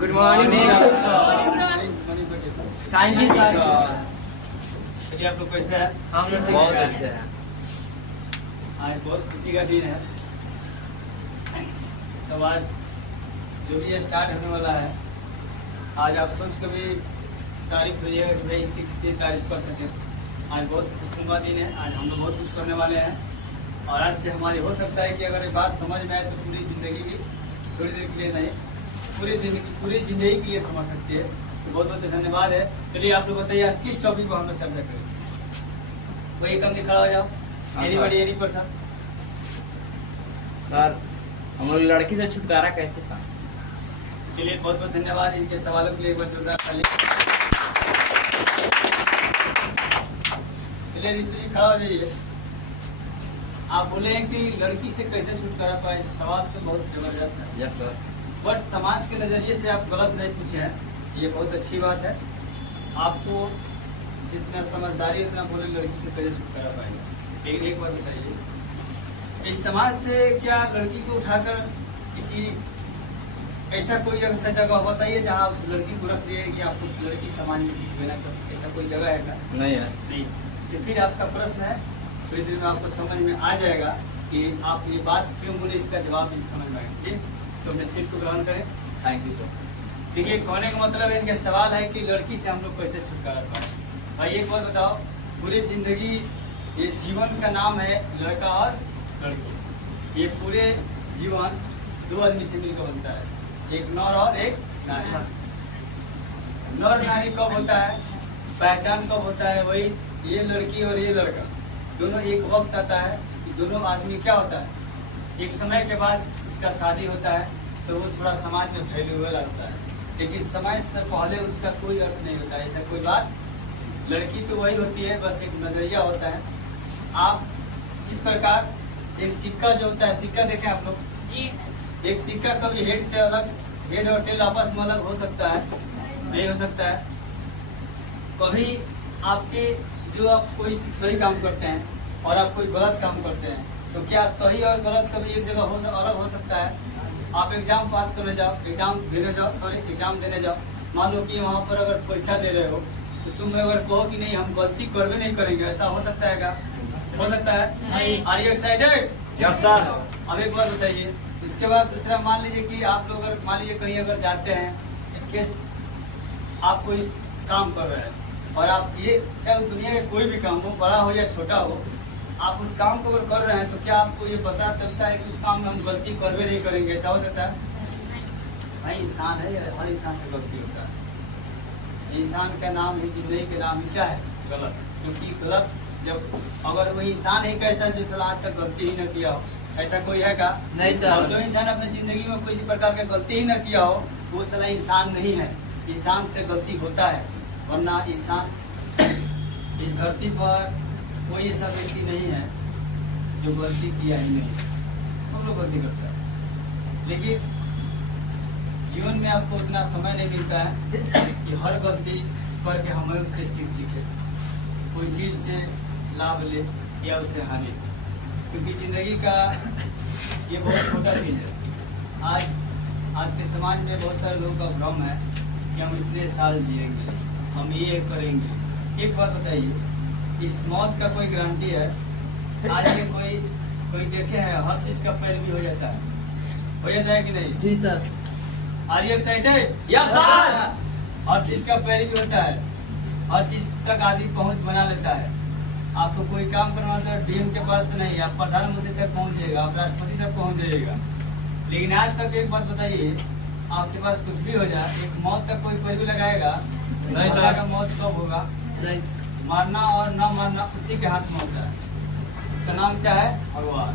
Good morning thank you sir. चलिए आप लोग कैसे हैं? हम लोग बहुत अच्छे हैं। आज बहुत खुशी का दिन है। तो आज जो भी ये स्टार्ट होने वाला है, आज आप सोच के भी तारीफ करिएगा कि भाई इसकी कितनी तारीफ कर सकें। आज बहुत खुशनुमा दिन है। आज हम लोग बहुत कुछ करने वाले हैं और आज से हमारी हो सकता है कि अगर ये बात समझ में आए तो पूरी ज़िंदगी भी, थोड़ी देर के लिए नहीं, पूरी ज़िंदगी के लिए समझ सकती है। तो बहुत बहुत धन्यवाद है। चलिए आप लोग बताइए आज किस टॉपिक पर हम लोग चर्चा करें। कोई एकदम खड़ा हो जाओ। Anybody any person. सर हम लोग लड़की से छुटकारा कैसे पाएं? चलिए बहुत बहुत धन्यवाद इनके सवालों के लिए। एक बार जोरदार ताली। चलिए ऋषि खड़ा हो जाइए। आप बोले हैं कि लड़की से कैसे छुटकारा पाए। सवाल तो बहुत जबरदस्त है। Yes sir. बट समाज के नज़रिए से आप गलत नहीं पूछे हैं, ये बहुत अच्छी बात है। आपको जितना समझदारी उतना बोले लड़की से कैसे छुटकारा पाएगा। एक बार बताइए, इस समाज से क्या लड़की को उठाकर किसी ऐसा कोई ऐसा जगह बताइए जहाँ उस लड़की को रख दिए कि आप उस लड़की समाज में दिखे ना कर, ऐसा कोई जगह है क्या? नहीं है। नहीं। तो फिर आपका प्रश्न है, थोड़ी देर में आपको समझ में आ जाएगा कि आप ये बात क्यों बोले, इसका जवाब भी समझ में आएगा। ठीक, तो अपने सीट को ग्रहण करें। Thank you sir. देखिए कहने का मतलब है, इनका सवाल है कि लड़की से हम लोग कैसे छुटकारा पाए। भाई एक बात बताओ, पूरी जिंदगी ये जीवन का नाम है लड़का और लड़की। ये पूरे जीवन दो आदमी से मिलकर बनता है, एक नर और एक नारी। नर नारी कब होता है, पहचान कब होता है, वही ये लड़की और ये लड़का दोनों एक वक्त आता है कि दोनों आदमी क्या होता है, एक समय के बाद उसका शादी होता है तो वो थोड़ा समाज में वैल्यूएबल होता है। लेकिन समय से पहले उसका कोई अर्थ नहीं होता है, ऐसा कोई बात। लड़की तो वही होती है, बस एक नज़रिया होता है। आप जिस प्रकार एक सिक्का जो होता है, सिक्का देखें आप लोग, एक सिक्का कभी हेड से अलग, हेड और टेल आपस में अलग हो सकता है, नहीं हो सकता है। कभी आपके जो आप कोई सही काम करते हैं और आप कोई गलत काम करते हैं, तो क्या सही और गलत कभी एक जगह अलग हो सकता है। आप एग्जाम पास करने जाओ, एग्जाम देने जाओ, मान लो कि वहाँ पर अगर परीक्षा दे रहे हो तो तुम अगर कहो कि नहीं हम गलती करवे नहीं करेंगे, ऐसा हो सकता है क्या? हो सकता है। Are you excited? Yes sir. अब एक बार बताइए, इसके बाद दूसरा मान लीजिए कि आप लोग अगर मान लीजिए कहीं अगर जाते हैं, इनकेस आप कोई काम कर रहे हैं और आप ये चाहे दुनिया का कोई भी काम हो, बड़ा हो या छोटा हो, आप उस काम को अगर कर रहे हैं तो क्या आपको ये पता चलता है कि उस काम में हम गलती करवे नहीं करेंगे, ऐसा हो सकता है? भाई इंसान है, हर इंसान से गलती होता है। इंसान का नाम ही, जिंदगी के नाम ही क्या है? गलत। क्योंकि गलत जब अगर वही इंसान एक ऐसा जो सलाह आज तक गलती ही न किया हो, ऐसा कोई है क्या? नहीं सर। और जो इंसान अपने जिंदगी में कोई प्रकार की गलती ही न किया हो, वो सलाह इंसान नहीं है। इंसान से गलती होता है, वरना इंसान इस धरती पर कोई ऐसा व्यक्ति नहीं है जो गलती किया ही नहीं। सब लोग गलती करता है, लेकिन जीवन में आपको उतना समय नहीं मिलता है कि हर गलती करके हमें उससे सीखे, कोई चीज़ से लाभ ले या उससे हानि। क्योंकि ज़िंदगी का ये बहुत छोटा चीज़ है। आज के समाज में बहुत सारे लोगों का भ्रम है कि हम इतने साल जिएंगे, हम ये करेंगे। एक बात बताइए, इस मौत का कोई गारंटी है? आज में कोई देखे है, हर चीज़ का पैरवी हो जाता है कि नहीं? जी sir. Are you excited? Yes sir. हर चीज़ का पैरवी होता है, हर चीज़ तक आदमी पहुंच बना लेता है। आपको कोई काम करवाना है डीएम के पास तो नहीं, आप प्रधानमंत्री तक पहुंच जाएगा, आप राष्ट्रपति तक पहुंच जाइएगा। लेकिन आज तक एक बात बताइए, आपके पास कुछ भी हो जाए, एक मौत तक कोई पैरवी लगाएगा? नहीं सर। का मौत कब होगा? नहीं। मारना और न मारना उसी के हाथ में होता है। उसका नाम क्या है? भगवान।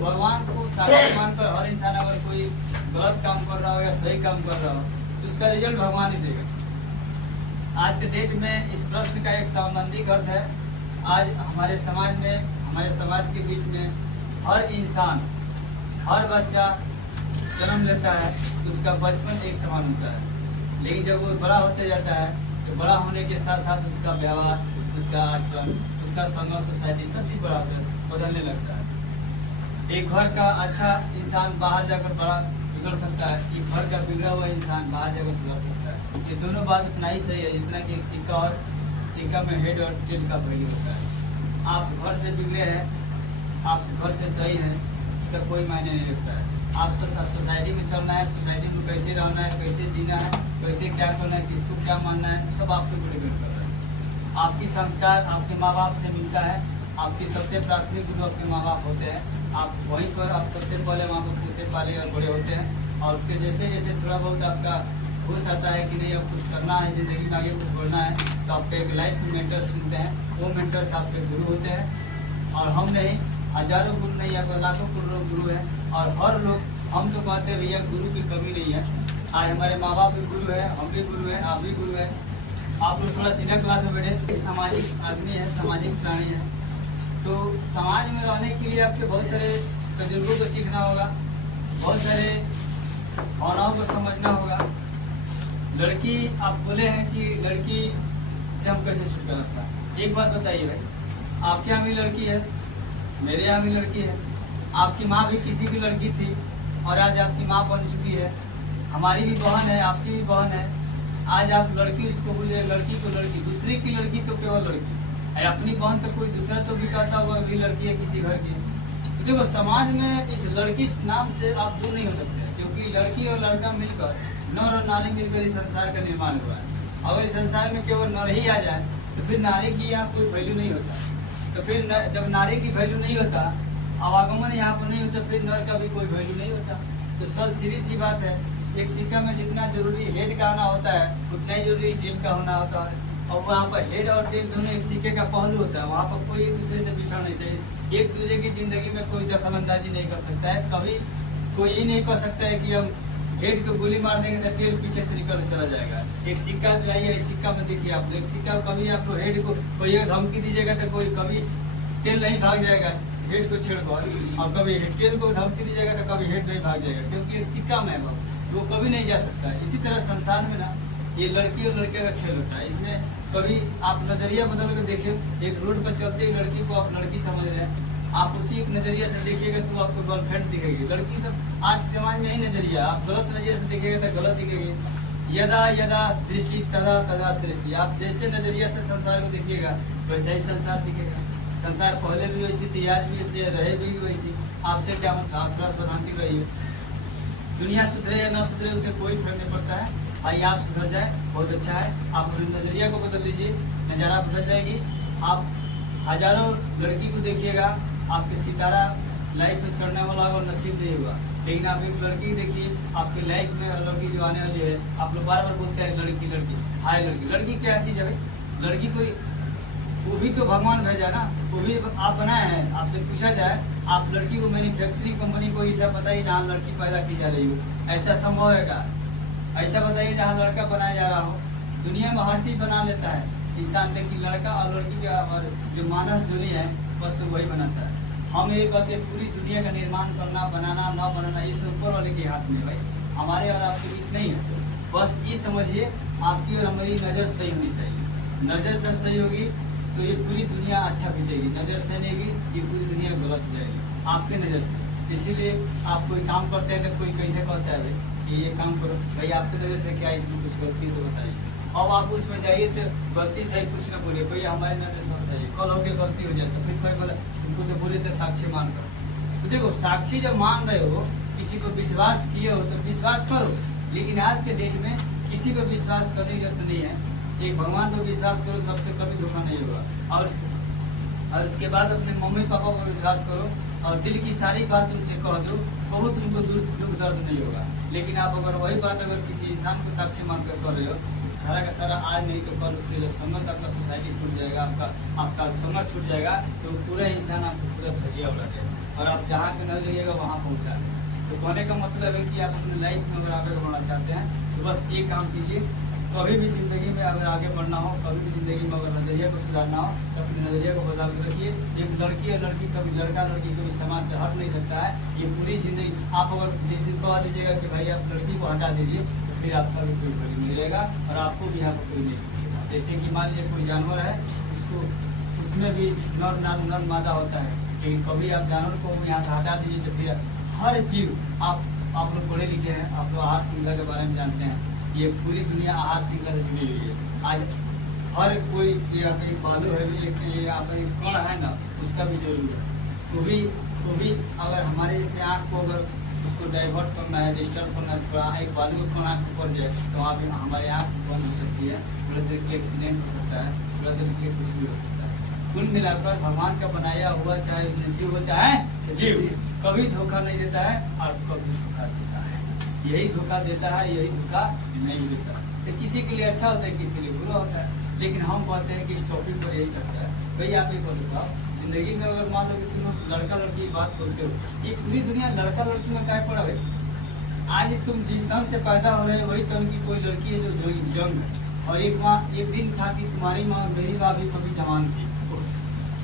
भगवान को साक्षी मानकर हर इंसान अगर कोई गलत काम कर रहा हो या सही काम कर रहा हो तो उसका रिजल्ट भगवान ही देगा। आज के डेट में इस प्रश्न का एक संबंधित अर्थ है। आज हमारे समाज के बीच में हर इंसान, हर बच्चा जन्म लेता है तो उसका बचपन एक समान होता है, लेकिन जब वो बड़ा होते जाता है तो बड़ा होने के साथ साथ उसका व्यवहार, उसका आचरण, उसका संघ, सोसाइटी सब चीज़ बदलने लगता है। एक घर का अच्छा इंसान बाहर जाकर बड़ा सुधर सकता है, कि घर का बिगड़ा हुआ इंसान बाहर जाकर सुधर सकता है। ये दोनों बात उतना ही सही है जितना कि एक सिक्का और सिक्का में हेड और टेल का वैल्यू होता है। आप घर से बिगड़े हैं, आप घर से सही हैं, उसका कोई मायने नहीं रखता है। आप सोसाइटी में चलना है, सोसाइटी में कैसे रहना है, कैसे जीना है, कैसे क्या करना है, किसको क्या मानना है, सब आपके ऊपर डिपेंड करता है। आपकी संस्कार आपके माँ बाप से मिलता है। आपकी सबसे प्राथमिक गुरु आपके माँ बाप होते हैं। आप वहीं पर आप सबसे पहले माँ बाप से पाले और बड़े होते हैं, और उसके जैसे जैसे थोड़ा बहुत आपका होश आता है कि नहीं अब कुछ करना है, ज़िंदगी में आगे कुछ बढ़ना है, तो आपके एक लाइफ में मेंटर्स सुनते हैं। वो मेंटर्स आपके गुरु होते हैं। और हम नहीं, हजारों गुरु नहीं, या लाखों करोड़ों गुरु हैं। और हर लोग, हम तो कहते हैं भैया गुरु की कमी नहीं है। आज हमारे माँ बाप भी गुरु है, हम भी गुरु हैं, आप भी गुरु हैं। आप लोग थोड़ा सीधा क्लास में बैठे, एक सामाजिक आदमी है, सामाजिक प्राणी है, तो समाज में रहने के लिए आपके बहुत सारे तजुर्बों को सीखना होगा, बहुत सारे भावनाओं को समझना होगा। लड़की, आप बोले हैं कि लड़की से हम कैसे छुटकारा पाएं। एक बात बताइए भाई, आपके यहाँ भी लड़की है, मेरे यहाँ भी लड़की है, आपकी माँ भी किसी की लड़की थी और आज आपकी माँ बन चुकी है। हमारी भी बहन है, आपकी भी बहन है। आज आप लड़की उसको बोलिए, लड़की को लड़की, दूसरे की लड़की तो केवल लड़की, अपनी बहन तो कोई दूसरा तो भी कहता हुआ भी लड़की है किसी घर की। तो देखो, समाज में इस लड़की नाम से आप दूर नहीं हो सकते, क्योंकि लड़की और लड़का मिलकर, नर और नारी मिलकर इस संसार का निर्माण हुआ है। अगर इस संसार में केवल नर ही आ जाए तो फिर नारी की यहाँ कोई वैल्यू नहीं होता। तो फिर जब नारी की वैल्यू नहीं होता, आवागमन यहाँ पर नहीं होता, फिर नर का भी कोई वैल्यू नहीं होता। तो सर सीधी सी बात है, एक सिक्का में जितना जरूरी हेड का आना होता है उतना ही जरूरी टेल का होना होता है। और वहाँ पर हेड और टेल दोनों एक सिक्के का पहलू होता है। वहाँ पर कोई एक दूसरे से बिछड़ नहीं चाहिए। एक दूसरे की जिंदगी में कोई दखल अंदाजी नहीं कर सकता है। कभी कोई ये नहीं कर सकता है कि हम हेड को गोली मार देंगे तो टेल पीछे से निकल चला जाएगा। एक सिक्का लाइए, इस सिक्का में देखिए आप, एक सिक्का कभी आपको हेड को कोई धमकी दीजिएगा तो कोई कभी टेल नहीं भाग जाएगा हेड को छेड़कर, और कभी टेल को धमकी दीजिएगा तो कभी हेड नहीं भाग जाएगा, क्योंकि एक सिक्का में है वो कभी नहीं जा सकता है। इसी तरह संसार में ना ये लड़की और लड़के का खेल होता है। इसमें कभी आप नजरिया बदल कर देखें, एक रोड पर चलते ही लड़की को आप लड़की समझ रहे हैं, आप उसी एक नजरिया से देखिएगा तो आपको गर्लफ्रेंड दिखेगी। लड़की सब आज समाज में यही नजरिया, आप गलत नजरिए से देखेगा तो गलत दिखेगी। यदा यदा दृष्टि तदा तदा सृष्टि, आप जैसे नजरिया से संसार को देखिएगा वैसे ही संसार दिखेगा। संसार पहले भी वैसी थी, आज भी वैसे रहे भी वैसी। आपसे क्या मतलब, आप थोड़ा प्रधानती रहिए। दुनिया सुधरे या ना सुधरे उससे कोई फर्क नहीं पड़ता है। भाई आप सुधर जाए बहुत अच्छा है। आप अपने नज़रिया को बदल दीजिए, नज़ारा बदल जाएगी। आप हजारों लड़की को देखिएगा, आपके सितारा लाइफ में चढ़ने वाला और नसीब नहीं हुआ, लेकिन आप एक लड़की देखिए आपके लाइफ में, लड़की जो आने वाली है। आप लोग बार बार बोलते हैं लड़की लड़की, हाय लड़की। लड़की क्या चीज़ है भाई? लड़की कोई, वो भी तो भगवान भेजा ना, वो भी आप बनाए हैं। आपसे पूछा जाए, आप लड़की को मैन्युफैक्चरिंग कंपनी को ऐसा बताइए जहाँ लड़की पैदा की जा रही हो, ऐसा संभव है क्या? ऐसा बताइए जहाँ लड़का बनाया जा रहा हो। दुनिया में हर चीज़ बना लेता है इंसान, लेकिन लड़का और लड़की का और जो मानस जोड़ी है बस वही बनाता है। हम ये कहते पूरी दुनिया का निर्माण करना, बनाना ना बनाना ये सब ऊपर वाले के हाथ में भाई, हमारे और आपके बीच नहीं है। बस ये समझिए, आपकी और हमारी नज़र सही होनी चाहिए। नज़र सब सही होगी तो ये पूरी दुनिया अच्छा बीतेगी। नज़र से नहीं भी ये पूरी दुनिया गलत हो जाएगी आपके नज़र से। इसीलिए आप कोई काम करते हैं तो कोई कैसे कहता है भाई कि ये काम करो, भाई आपकी नज़र से क्या इसमें कुछ गलती तो बताइए। अब आप उसमें जाइए तो गलती सही कुछ ना बोलिए, कोई हमारी नज़र सब सही, कल हो के गलती हो जाए तो फिर कोई बोला तुमको जो बोले थे साक्षी मान करो। तो देखो, साक्षी जब मान रहे हो, किसी को विश्वास किए हो तो विश्वास करो, लेकिन आज के डेट में किसी पर विश्वास करने की जरूरत नहीं है। एक भगवान पर विश्वास करो, सबसे कभी धोखा नहीं होगा। और उसके बाद अपने मम्मी पापा पर विश्वास करो और दिल की सारी बात उनसे कह दो, बहुत उनको दुख दर्द नहीं होगा। लेकिन आप अगर वही बात अगर किसी इंसान को साक्षी मानकर कर रहे हो, सारा का सारा आज नहीं तो कल उससे जब संगत आपका सोसाइटी छूट जाएगा, आपका संगत छूट जाएगा, तो पूरा इंसान आपको पूरा धजिया उड़ा देगा और आप जहाँ पे नहीं जाइएगा वहाँ पहुँचा देगा। तो कहने का मतलब है कि आप अपने लाइफ में अगर आगे बढ़ना चाहते हैं तो बस ये काम कीजिए। कभी भी ज़िंदगी में अगर आगे बढ़ना हो, कभी भी ज़िंदगी में अगर नज़रिया को सुधारना हो तो अपने नज़रिया को बदल के रखिए। एक लड़की और लड़की कभी, लड़का लड़की कभी समाज से हट नहीं सकता है। ये पूरी ज़िंदगी आप अगर जैसे कह दीजिएगा कि भाई आप लड़की को हटा दीजिए तो फिर आपका भी कोई बड़ी मिलेगा और आपको भी यहाँ पर कोई नहीं पूछेगा। जैसे कि मान लीजिए कोई जानवर है, उसको उसमें भी नर मादा होता है, लेकिन कभी आप जानवर को यहाँ से हटा दीजिए तो फिर हर जीव आप आप लोग पढ़े लिखे हैं, आप लोग आहार श्रृंखला के बारे में जानते हैं। ये पूरी दुनिया आहार श्रृंखला से जुड़ी हुई है। आज हर कोई यहाँ पे बालू है, ये यहाँ पे कण है ना, उसका भी जरूरी है। तो भी अगर हमारे जैसे आँख को अगर उसको डाइवर्ट करना है, डिस्टर्ब करना है, थोड़ा एक बालू का कण आँख ऊपर जाए तो वहाँ पे हमारे आँख बंद हो सकती है, थोड़ा देर के एक्सीडेंट हो सकता है, थोड़ा देर के कुछ भी हो सकता है। कुल मिलाकर भगवान का बनाया हुआ चाहे निर्जीव हो चाहे सजीव, कभी धोखा नहीं देता है और कभी धोखा देता है। यही धोखा देता है, यही धोखा नहीं देता। तो किसी के लिए अच्छा होता है, किसी के लिए बुरा होता है। लेकिन हम कहते हैं कि इस टॉपिक पर यही चर्चा है। भाई आप एक बात बताओ, जिंदगी में अगर मान लो कि तुम लड़का लड़की की बात बोलते हो, ये पूरी दुनिया लड़का लड़की में क्या पड़ा है? आज तुम जिस तन से पैदा हो रहे हो वही तन की कोई लड़की है जो यंग है, और एक दिन था कि तुम्हारी माँ मेरी माँ भी कभी जवान थी,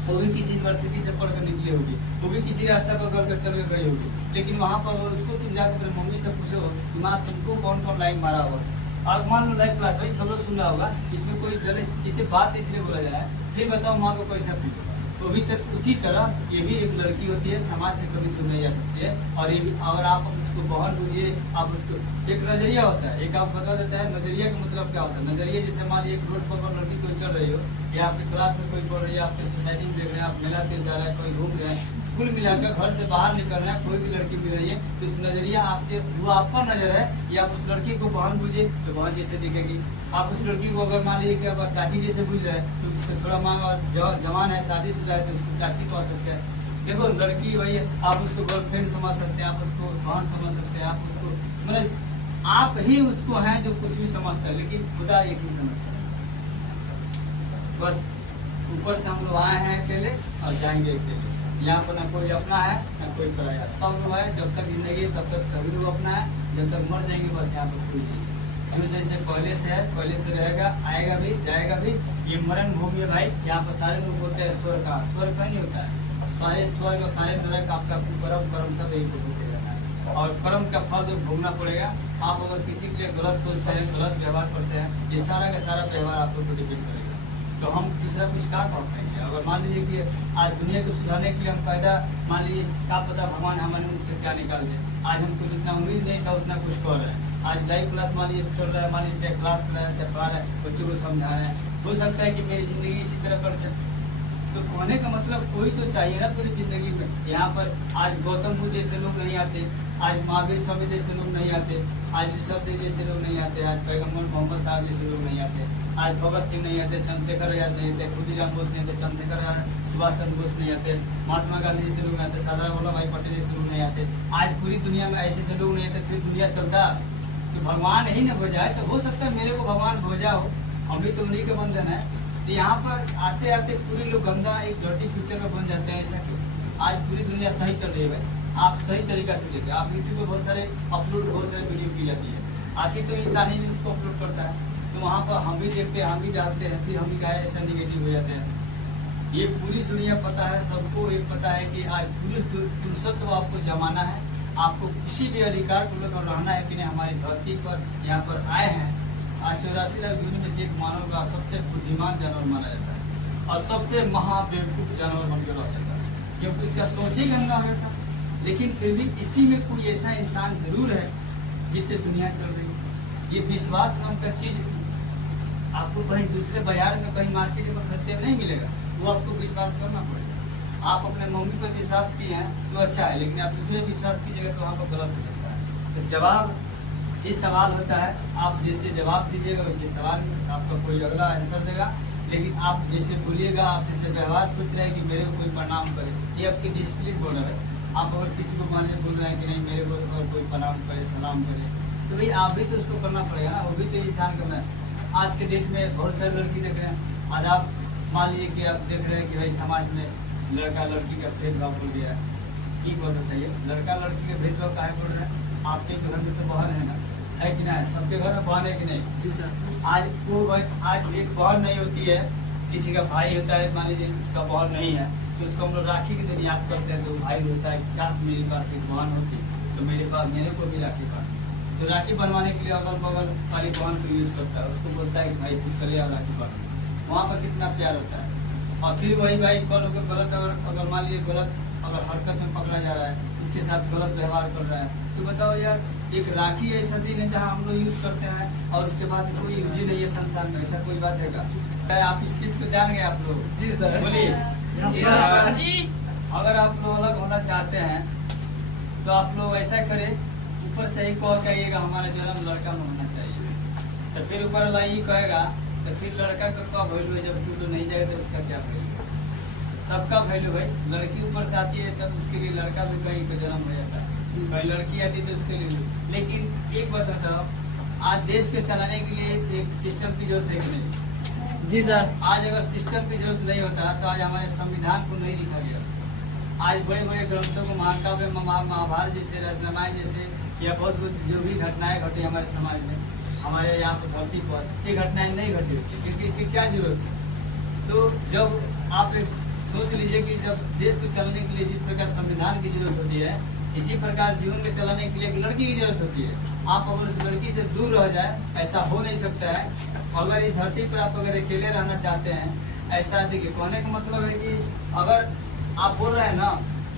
वो भी किसी यूनिवर्सिटी से पढ़कर निकली होगी, वो भी किसी रास्ता पर कर चल कर गई होगी। लेकिन वहाँ पर उसको तुम जाकर अपने मम्मी से पूछो कि माँ तुमको कौन कौन लाइन मारा हुआ, और मान लो लाइव क्लास भाई सब लोग सुन रहा होगा, इसमें कोई गलत इसे बात इसलिए बोला जाए, फिर बताओ माँ को कैसा फील होगा। तो भी तक उसी तरह ये भी एक लड़की होती है, समाज से कभी दूर नहीं जा सकती है। और ये अगर आप उसको बहन बुझिए, आप उसको एक नजरिया होता है, एक आप बता देता है नजरिया का मतलब क्या होता है। नजरिया जैसे मान लीजिए एक रोड पर लड़की कोई चल रही हो, या आपकी क्लास में कोई पढ़ रही है, आपके सोसाइटी में देख रहे हैं, आप मेला तेल जा रहा है, कोई घूम रहे हैं, कुल मिलाकर घर से बाहर निकलना है, कोई भी लड़की मिल रही है तो उस नजरिया आपके वो आपका नजर है, या आप उस लड़की को बहन बुझे तो बहन जैसे दिखेगी। आप उस लड़की को अगर मान लीजिए कि अगर चाची जैसे बुझ रहे हैं तो उसको थोड़ा मांग और जवान है, शादीशुदा है तो उसको चाची कह सकते हैं। देखो लड़की वही है, आप उसको गर्लफ्रेंड समझ सकते हैं, आप उसको बहन समझ सकते हैं, आप उसको मतलब आप ही उसको हैं जो कुछ भी समझता है, लेकिन खुदा एक ही समझता है। बस ऊपर से हम लोग आए हैं अकेले और जाएंगे अकेले। यहाँ पर ना कोई अपना है ना कोई पराया, सब लोग है। जब तक जिंदगी तब तक सभी लोग अपना है, जब तक मर जाएंगे बस यहाँ पर कोई नहीं। जो जैसे पहले से है पहले से रहेगा, आएगा भी जाएगा भी। ये मरण भूमि है भाई, यहाँ पर सारे लोग बोलते हैं स्वर्ग का, स्वर्ग का नहीं होता है। सारे स्वर्ग और सारे नरक आपका कर्म सब एक होते रहना है, और कर्म का फल जो भोगना पड़ेगा। आप अगर किसी के लिए गलत सोचते हैं, गलत व्यवहार करते हैं, ये सारा का सारा व्यवहार आप लोग को डिपेंड करेगा। तो हम दूसरा कुछ क्या कर पाएंगे? अगर मान लीजिए कि आज दुनिया को सुधारने के लिए हम पैदा, मान लीजिए क्या पता भगवान हमारे उनसे क्या निकाल दे। आज हमको जितना उम्मीद नहीं था उतना कुछ कर रहे हैं। आज लाइव क्लास मान लीजिए चल रहा है, मान लीजिए क्लास कर रहा है, पढ़ा रहा है, बच्चों को समझा रहे हैं। हो सकता है कि मेरी ज़िंदगी इसी तरह कर चले। तो कहने का मतलब कोई तो चाहिए ना पूरी ज़िंदगी में। यहाँ पर आज गौतम बुद्ध जैसे लोग नहीं आते, आज महावीर स्वामी जैसे लोग नहीं आते, आज ऋषभदेव जैसे लोग नहीं आते, आज पैगम्बर मोहम्मद साहब जैसे लोग नहीं आते, आज भगत सिंह नहीं आते, चंद्रशेखर आजाद नहीं आते, खुदीराम बोस नहीं आते, चंद्रशेखर सुभाष चंद्र बोस नहीं आते, महात्मा गांधी जैसे लोग नहीं आते, सरदार वल्लभ भाई पटेल जैसे लोग नहीं आते। आज पूरी दुनिया में ऐसे ऐसे लोग नहीं आते, फिर दुनिया चलता। तो भगवान ही न भेजाए तो हो सकता है मेरे को भगवान भेजा हो, हम भी तो उन्हीं के बंधन है। तो यहाँ पर आते आते पूरे लोग गंदा एक डर्टी पिक्चर में बन जाते हैं। ऐसा क्यों? आज पूरी दुनिया सही चल रही है भाई, आप सही तरीका से देखिए। आप यूट्यूब पे बहुत सारे अपलोड, बहुत सारे वीडियो की जाती है, आखिर तो इंसान ही उसको अपलोड करता है। तो वहाँ पर हम भी देखते हैं, हम भी डालते हैं, फिर हम भी क्या ऐसा निगेटिव हो जाते हैं। ये पूरी दुनिया पता है, सबको एक पता है कि आज पुरुषत्व आपको जमाना है, आपको किसी भी अधिकार को लेकर रहना है कि नहीं। हमारी धरती पर यहाँ पर आए हैं, आज 84 लाख जून में से एक मानव का सबसे बुद्धिमान जानवर माना जाता है और सबसे महाबेवकूफ जानवर बनकर रह जाता है, क्योंकि उसका सोच ही गंदा होता है। लेकिन फिर भी इसी में कोई ऐसा इंसान जरूर है जिससे दुनिया चल रही है। ये विश्वास नाम का चीज आपको कहीं दूसरे बाजार में, कहीं मार्केट में खरीदते नहीं मिलेगा, वो आपको विश्वास करना पड़ेगा। आप अपने मम्मी पर विश्वास किए हैं तो अच्छा है, लेकिन आप दूसरे विश्वास कीजिएगा तो वहाँ पर गलत हो सकता है। तो जवाब ये सवाल होता है, आप जैसे जवाब दीजिएगा वैसे सवाल में आपका कोई अगला आंसर देगा। लेकिन आप जैसे बोलिएगा, आप जैसे व्यवहार सोच रहे हैं कि मेरे को कोई प्रणाम करे, ये आपकी डिसिप्लिन बोनर है। आप अगर किसी को मान बोल रहे हैं कि नहीं मेरे को अगर कोई प्रणाम करे, सलाम करे, तो भाई आप भी तो उसको करना पड़ेगा ना, वो भी तो इंसान करना है। आज के डेट में बहुत सारे लड़की देख रहे हैं। आज आप मान लीजिए कि आप देख रहे हैं कि भाई समाज में लड़का लड़की का भेदभाव बोल गया है। ठीक बात बताइए, लड़का लड़की का भेदभाव काहे बोल रहे हैं? आपके घर में तो बहन है ना, है कि नहीं? सबके घर में बहन है कि नहीं? जी सर। आज वो आज एक बहन नहीं होती है, किसी का भाई होता है, मान लीजिए उसका बहन नहीं है तो उसको हम लोग राखी के दिन याद करते हैं। तो भाई होता है, काश मेरे पास एक बहन होती तो मेरे को भी राखी बांध। तो राखी बनवाने के लिए अगल बगल वाली बहन को यूज करता है, उसको बोलता है कि भाई तू चले आओ राखी बांध। वहाँ पर कितना प्यार होता है। और फिर वही भाई कल गलत अगर मान लीजिए गलत अगर हरकत में पकड़ा जा रहा है, उसके साथ गलत व्यवहार कर रहा है। तो बताओ यार, एक राखी ऐसा दिन है जहाँ हम लोग यूज करते हैं और उसके बाद कोई यूज ही नहीं है संसार में, ऐसा कोई बात है क्या? आप इस चीज को जान गए आप लोग? जी सर। बोलिए। जी। अगर आप लोग अलग होना चाहते हैं तो आप लोग ऐसा करें, ऊपर से ही कह कहिएगा हमारा जन्म लड़का में होना चाहिए, तो फिर ऊपर वाला ही कहेगा, तो फिर लड़का का क्या वैल्यू है? जब तू तो नहीं जाएगा तो उसका क्या वैल्यू है? सबका वैल्यू भाई, लड़की ऊपर से आती है तब उसके लिए लड़का भी कहीं का जन्म हो जाता है, भाई लड़की आती है तो उसके लिए भी। लेकिन एक बात बताओ, आज देश को चलाने के लिए एक सिस्टम की जरूरत है कि नहीं? जी सर। आज अगर सिस्टम की जरूरत नहीं होता तो आज हमारे संविधान को नहीं लिखा गया। आज बड़े बड़े ग्रंथों को, महाकाव्य, महाभारत जैसे, रामायण जैसे, या बहुत बहुत जो भी घटनाएं घटी हमारे समाज में, हमारे यहाँ पर धरती पर, ये घटनाएं नहीं घटी होती, क्योंकि इसकी क्या जरूरत है? तो जब आप एक सोच लीजिए कि जब देश को चलाने के लिए जिस प्रकार संविधान की जरूरत होती है, इसी प्रकार जीवन को चलाने के लिए एक लड़की की जरूरत होती है। आप अगर उस लड़की से दूर रह जाए, ऐसा हो नहीं सकता है। अगर इस धरती पर आप अगर अकेले रहना चाहते हैं, ऐसा देखिए, कहने का मतलब है कि अगर आप बोल रहे हैं ना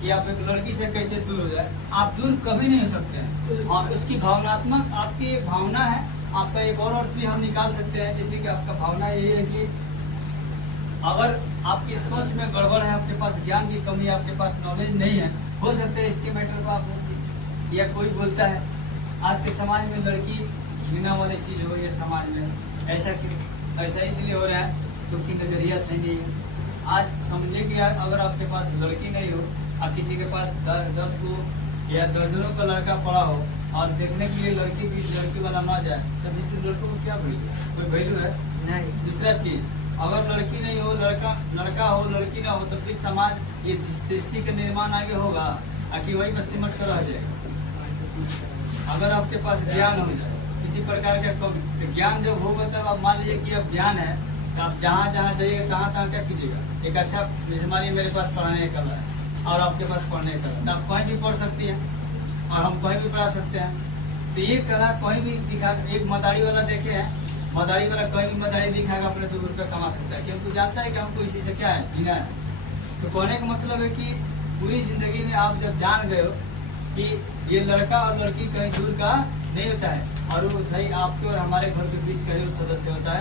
कि आप एक लड़की से कैसे दूर हो जाए, आप दूर कभी नहीं हो सकते हैं। और उसकी भावनात्मक, आपकी एक भावना है, आपका एक और अर्थ भी हम निकाल सकते हैं, जैसे कि आपका भावना ये है कि अगर आपकी सोच में गड़बड़ है, आपके पास ज्ञान की कमी है, आपके पास नॉलेज नहीं है, हो सकता है इसके मैटर को आप बोलते, या कोई बोलता है आज के समाज में लड़की घृणा वाली चीज हो रही है समाज में। ऐसा क्यों? ऐसा इसलिए हो रहा है क्योंकि नजरिया सही नहीं है। आज समझिए कि यार, अगर आपके पास लड़की नहीं हो, आप किसी के पास 10 को या दर्जनों का लड़का पड़ा हो और देखने के लिए लड़की वाला ना जाए, तब इस लड़कों को क्या वैल्यू? कोई वैल्यू है नहीं। दूसरा चीज, अगर लड़की नहीं हो, लड़का हो, लड़की ना हो, तो फिर समाज, ये सृष्टि का निर्माण आगे होगा कि वही पर सिमट कर रह जाएगा। अगर आपके पास ज्ञान हो जाए किसी प्रकार का, तो ज्ञान जब होगा तब आप मान लीजिए कि अब ज्ञान है, तो आप जहाँ जहाँ जाइएगा तहाँ क्या कीजिएगा? एक अच्छा, जैसे मान लीजिए मेरे पास पढ़ाने का है और आपके पास पढ़ने का है, तो आप कहीं भी पढ़ सकती हैं और हम कहीं भी पढ़ा सकते हैं। तो ये कला कहीं भी दिखा, एक मदारी वाला देखे हैं, मदारी वाला कहीं भी मदारी दिखाएगा, अपने 2 रुपये कमा सकता है, क्योंकि जानता है कि हमको इसी से क्या है, जीना है। तो कहने का मतलब है कि पूरी जिंदगी में आप जब जान गए हो कि ये लड़का और लड़की कहीं दूर का नहीं होता है, और वो भाई आपके और हमारे घर के बीच का ही सदस्य होता है।